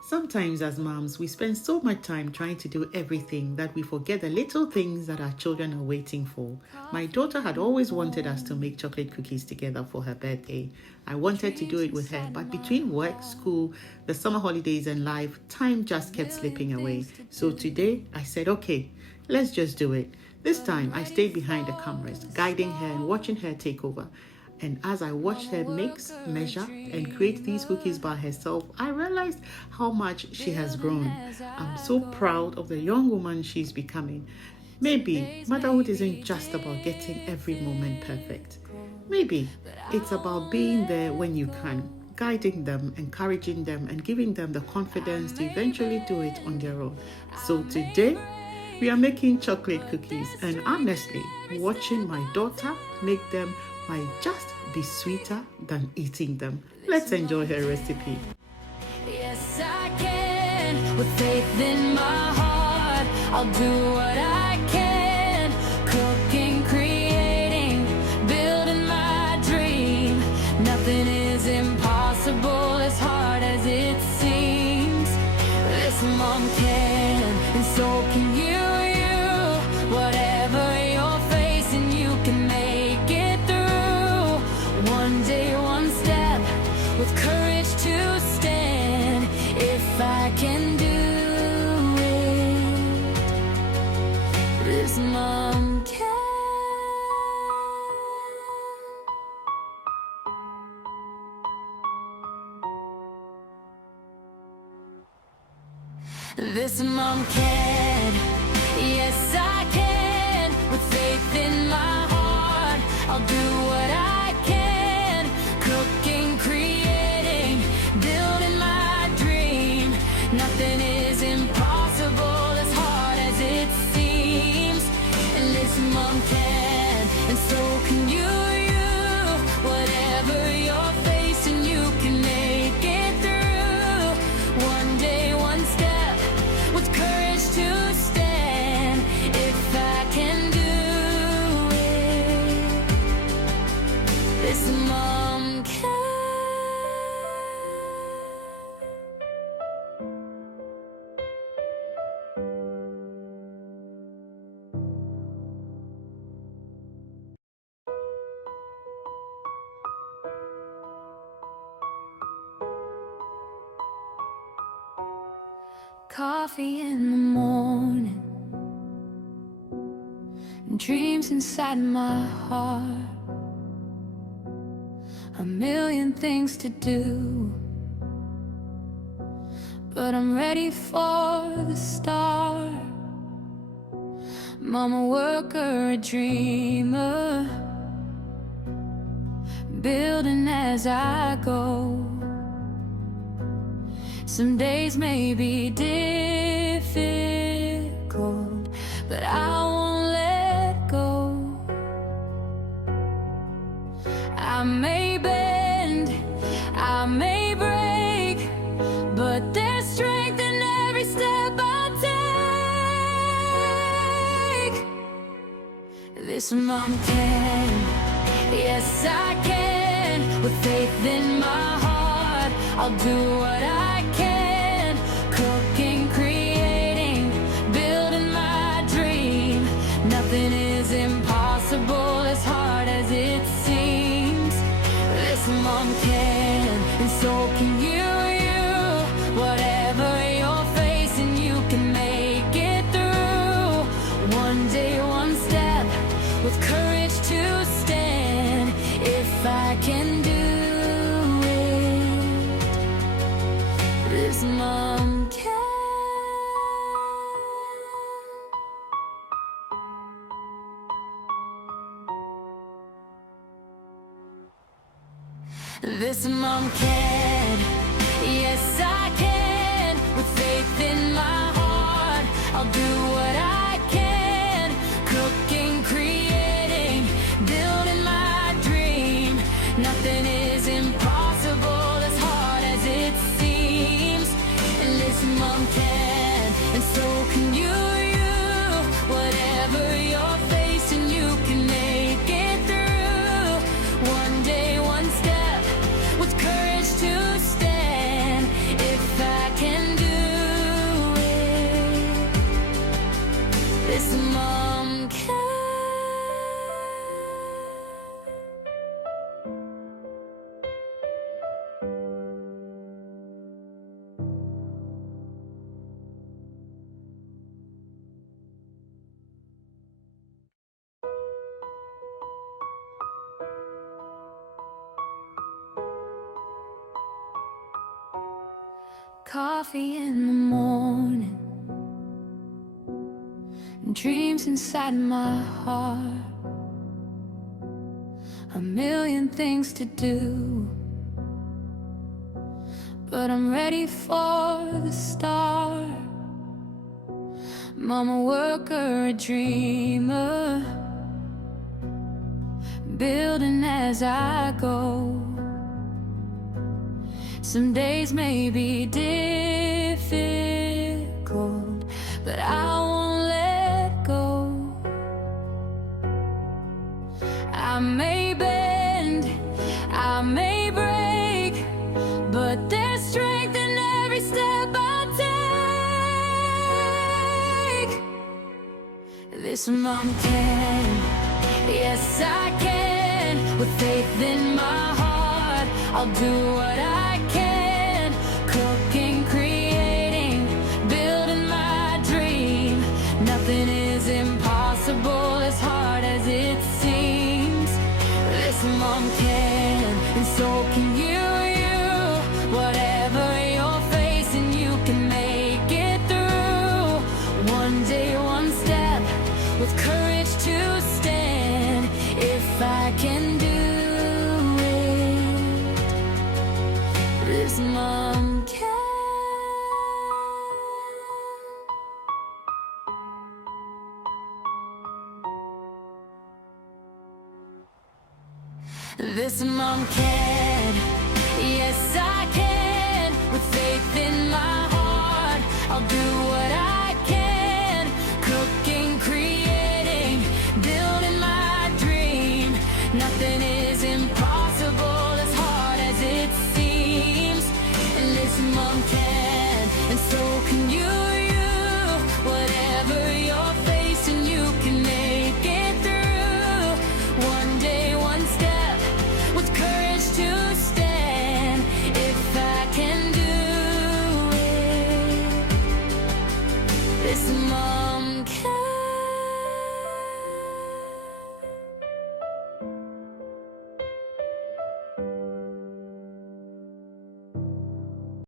Sometimes as moms, we spend so much time trying to do everything that we forget the little things that our children are waiting for. My daughter had always wanted us to make chocolate cookies together for her birthday. I wanted to do it with her, but between work, school, the summer holidays and life, time just kept slipping away. So today I said, okay, let's just do it. This time I stayed behind the cameras, guiding her and watching her take over. And as I watched her mix, measure, and create these cookies by herself, I realized how much she has grown. I'm so proud of the young woman she's becoming. Maybe motherhood isn't just about getting every moment perfect. Maybe it's about being there when you can, guiding them, encouraging them, and giving them the confidence to eventually do it on their own. So today, we are making chocolate cookies, and honestly, watching my daughter make them might just be sweeter than eating them. Let's enjoy her recipe. Yes, I can. With faith in my heart, I'll do what I can. Cooking, creating, building my dream. Nothing is impossible as hard as it seems. This mom can, and so can you. Whatever you're facing, you can make it through. One day, one step, with courage to stand. If I can do it, this mom can. This mom can. Yes, I can. With faith in my heart, I'll do what I can. Cooking, creating, building my dream. Nothing is impossible as hard as it seems. And this mom can, and so can you. Whatever you're facing, you can make it through. One day, one step, with courage to stand. If I can do it, this mom can. Coffee in the morning, dreams inside my heart. A million things to do, but I'm ready for the start. Mama worker, a dreamer, building as I go. Some days may be difficult, but I won't let go. I may bend, I may break, but there's strength in every step I take. This mom can, yes I can. With faith in my heart, I'll do what I can. Cooking, creating, building my dream. Nothing is impossible as hard as it seems. This mom can, and so can you. Whatever you're facing, you can make it through. One day, one step, with courage to stand. If I can do it, this mom can. This mom can. Yes, I can. With faith in my heart, I'll do what I can. Cooking, creating, building my dream. Nothing is impossible as hard as it seems. And this mom can, and so can you. Whatever you're facing, you can make it through. One day, one step, with courage to coffee in the morning, and dreams inside my heart. A million things to do, but I'm ready for the start. I'm a worker, a dreamer, building as I go. Some days may be difficult, but I won't let go. I may bend, I may break, but there's strength in every step I take. This mom can, yes I can. With faith in my heart, I'll do what I can. Cooking, creating, building my dream. Nothing is impossible, as hard as it seems. This mom can, and so can you. Whatever you're facing, you can make it through. One day, one step, with courage to stand. If I can do it, this mom can. This mom can.